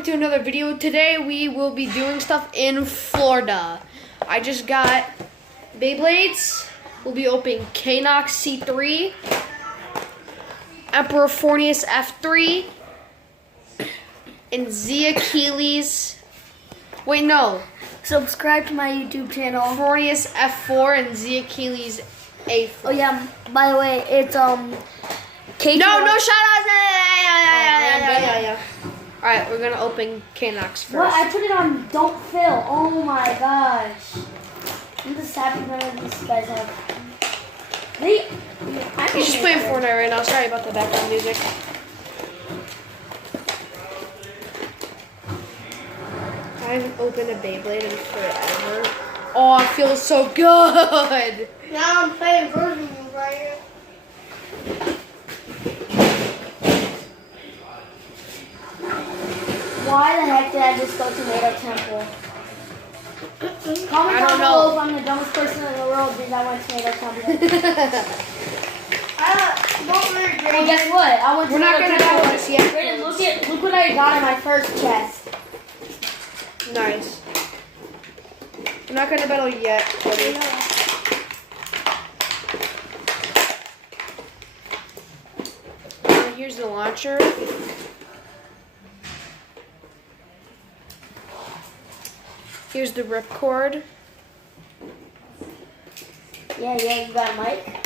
welcome to another video. Today we will be doing stuff in Florida. I just got Beyblades. We'll be opening Knox C3, Emperor Fornius F3, and Z Achilles. Wait, no. Subscribe to my YouTube channel. Fornius F4 and Z Achilles A4. Oh yeah, by the way, it's K. No shout outs. Yeah. Alright, we're gonna open Knox first. What? I put it on Don't Fail. Oh my gosh. I'm just happy none of these guys have. He's just playing Fortnite right now. Sorry about the background music. I haven't opened a Beyblade in forever. Oh, it feels so good. Now I'm playing version right here. Why the heck did I just go to Tomato Temple? Comment down below if I'm the dumbest person in the world because I went to Tomato Temple. I don't really agree. Well, guess what? I went to We're not Tomato gonna Temple. do this yet. Brayden, look what I got in my first chest. Nice. We're not gonna battle yet, buddy. Here's the launcher. Here's the ripcord. Yeah, you got a mic.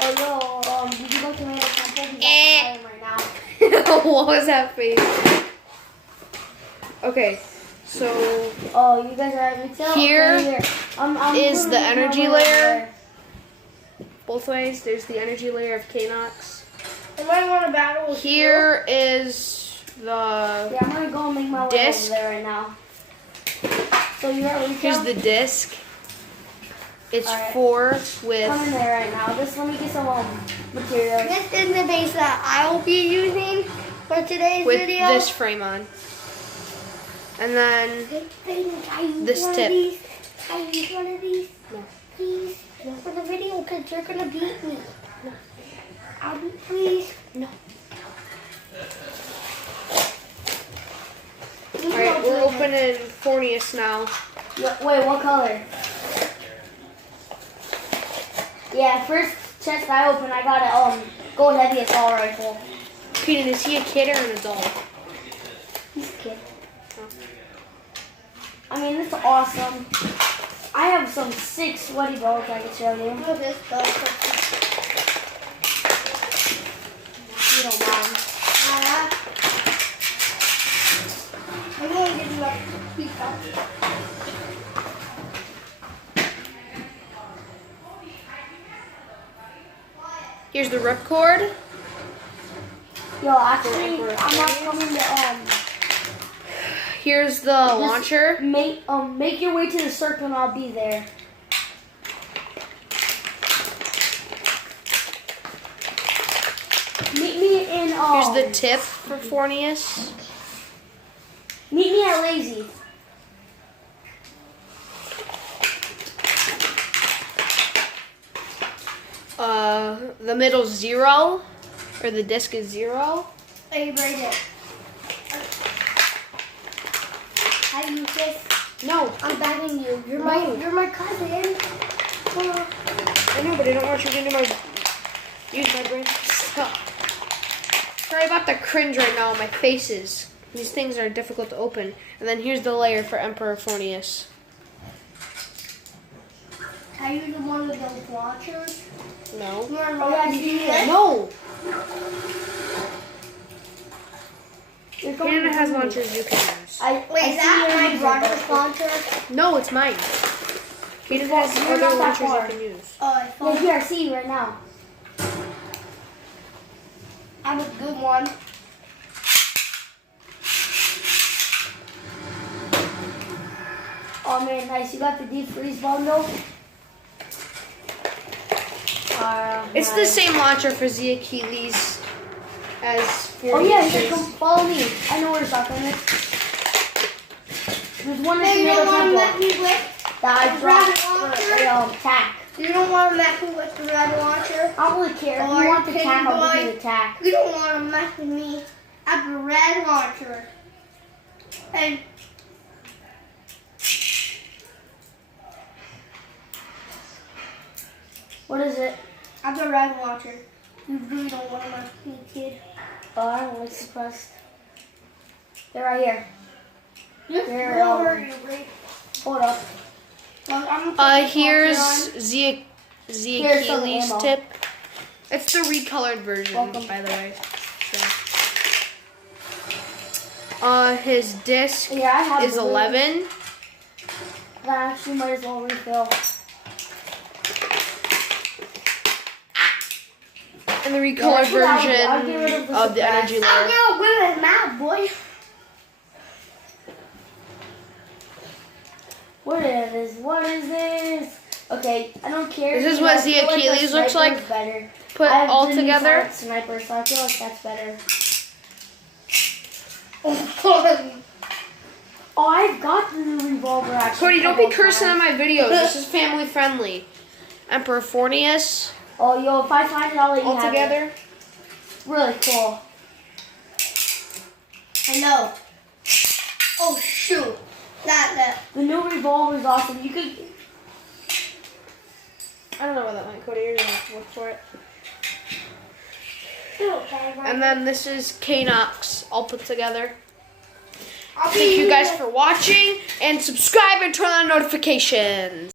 Oh no, did you go to Tomato Temple? He's at right now. What was that face? Okay, so Oh, you guys are at retail? Here Okay, I'm is putting the it energy over layer. there. Both ways, there's the energy layer of Knox. I might want to battle with Here is the Yeah, I'm gonna go and make my way disc. over there right now. So you're at retail? Here's the disc. It's Alright. 4 I'm in with there right now. Just let me get some materials. This is the base that I will be using for today's video. this frame on. And then this tip. I use one of these. No. Please. For the video, because you're going to beat me. No. I'll be please. No. Alright, we're opening Fornius now. Wait, what color? Yeah, first chest I opened, I got a gold heavy assault rifle. Peter, is he a kid or an adult? He's a kid. I mean, it's awesome. I have some sick sweaty bullets I can show you. Oh, this does. You don't mind. I'm going to give you a pizza. Here's the ripcord. Yo, actually, I'm not coming to Here's the launcher. Make your way to the circle and I'll be there. Meet me in Here's the tip for Fornius. Meet me at Lazy. The middle's 0, or the disc is 0. Hey, Brayden. Hi, Lucas. No, I'm begging you. You're my cousin. I know, but I don't want you to use my brain. Stop. Sorry about the cringe right now on my faces. These things are difficult to open. And then here's the layer for Emperor Fornius. Are you the one with those launchers? No. You are Oh, yeah, did you hear? No. You're coming Canada has with me. launchers you can use. I Wait, see is that your my laser. brother's launcher? No, it's mine. Canada has You're other not that launchers far. you can use. Oh, I Yeah, thought here, I see you right now. I have a good one. Oh man, nice. You got the deep freeze bundle. It's the same launcher for Z Achilles as Oh yeah, Furious here, is. come follow me. I know where to stop on this. There's one Hey, in you the don't want to temple let me with that I the dropped rocket for launcher? tack. You don't want to mess me with the red launcher? I don't really care. If Or you want the Pin tack, I'll give Boy? you the tack. You don't want to mess with me at the red launcher. And What is it? at the red launcher. You really don't want to mess with me, kid. Oh, I'm really suppressed. They're right here. They're Don't hurt you, Ray. Hold up. Well, I'm gonna put Here's this launcher Here's some Achilles ammo. tip. It's the recolored version, Welcome. by the way. His disc Yeah, I have is blue. 11. That actually might as well refill. And the recolored actually, I'll get version rid of the of the suppress. energy on. level. I'm gonna win it now, boy. What is this? What is this? Okay, I don't care. This is if you what guys the feel like Achilles looks sniper's like, Better. Put I have all the new together. smart sniper, so I feel like that's better. Oh, I've got the new revolver actually. Cody, don't be couple cursing on times. my videos. This is family friendly. Emperor Fornius, Oh, yo, if I find it, I'll let you all have together. it. Really cool. I know. Oh shoot. That. The new revolver is awesome. You could. I don't know where that went, Cody. You're gonna have to look for it. Okay, And then this is Knox, all put together. I'll Thank be you guys for watching, and subscribe and turn on notifications.